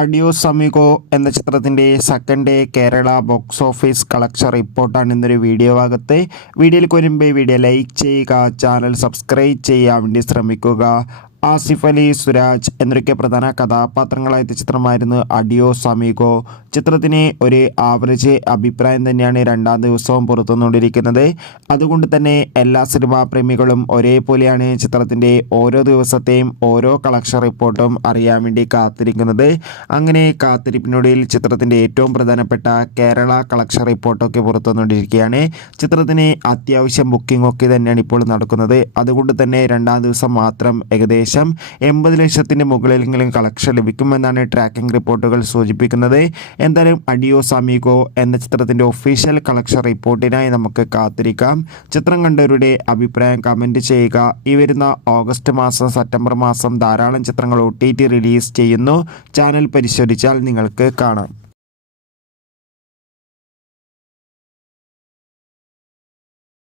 Adios amigo എന്ന ചിത്രത്തിൻ്റെ second day Kerala box office collection റിപ്പോർട്ടാണ് ഇന്നൊരു വീഡിയോ ഭാഗത്ത്. വീഡിയോയിൽ വരുമ്പോൾ വീഡിയോ ലൈക്ക് ചെയ്യുക, ചാനൽ സബ്സ്ക്രൈബ് ചെയ്യാൻ വേണ്ടി ശ്രമിക്കുക. ആസിഫ് അലി, സുരാജ് എന്നൊക്കെ പ്രധാന കഥാപാത്രങ്ങളായ ചിത്രമായിരുന്നു അഡിയോസ് അമിഗോ. ചിത്രത്തിന് ഒരു ആവറേജ് അഭിപ്രായം തന്നെയാണ് രണ്ടാം ദിവസവും പുറത്തുവന്നുകൊണ്ടിരിക്കുന്നത്. അതുകൊണ്ട് തന്നെ എല്ലാ സിനിമാ പ്രേമികളും ഒരേപോലെയാണ് ചിത്രത്തിൻ്റെ ഓരോ ദിവസത്തെയും ഓരോ കളക്ഷൻ റിപ്പോർട്ടും അറിയാൻ വേണ്ടി കാത്തിരിക്കുന്നത്. അങ്ങനെ കാത്തിരിപ്പിനൊടുവിൽ ചിത്രത്തിൻ്റെ ഏറ്റവും പ്രധാനപ്പെട്ട കേരള കളക്ഷൻ റിപ്പോർട്ടൊക്കെ പുറത്തുവന്നുകൊണ്ടിരിക്കുകയാണ്. ചിത്രത്തിന് അത്യാവശ്യം ബുക്കിംഗ് ഒക്കെ തന്നെയാണ് ഇപ്പോൾ നടക്കുന്നത്. അതുകൊണ്ട് തന്നെ രണ്ടാം ദിവസം മാത്രം ഏകദേശം 80 ലക്ഷത്തിന് മുകളിലെങ്കിലും കളക്ഷൻ ലഭിക്കുമെന്നാണ് ട്രാക്കിംഗ് റിപ്പോർട്ടുകൾ സൂചിപ്പിക്കുന്നത്. എന്തായാലും അഡിയോസ് അമിഗോ എന്ന ചിത്രത്തിൻ്റെ ഒഫീഷ്യൽ കളക്ഷൻ റിപ്പോർട്ടിനായി നമുക്ക് കാത്തിരിക്കാം. ചിത്രം കണ്ടവരുടെ അഭിപ്രായം കമൻറ്റ് ചെയ്യുക. ഈ വരുന്ന ഓഗസ്റ്റ് മാസം, സെപ്റ്റംബർ മാസം ധാരാളം ചിത്രങ്ങൾ OTT റിലീസ് ചെയ്യുന്നു. ചാനൽ പരിശോധിച്ചാൽ നിങ്ങൾക്ക് കാണാം.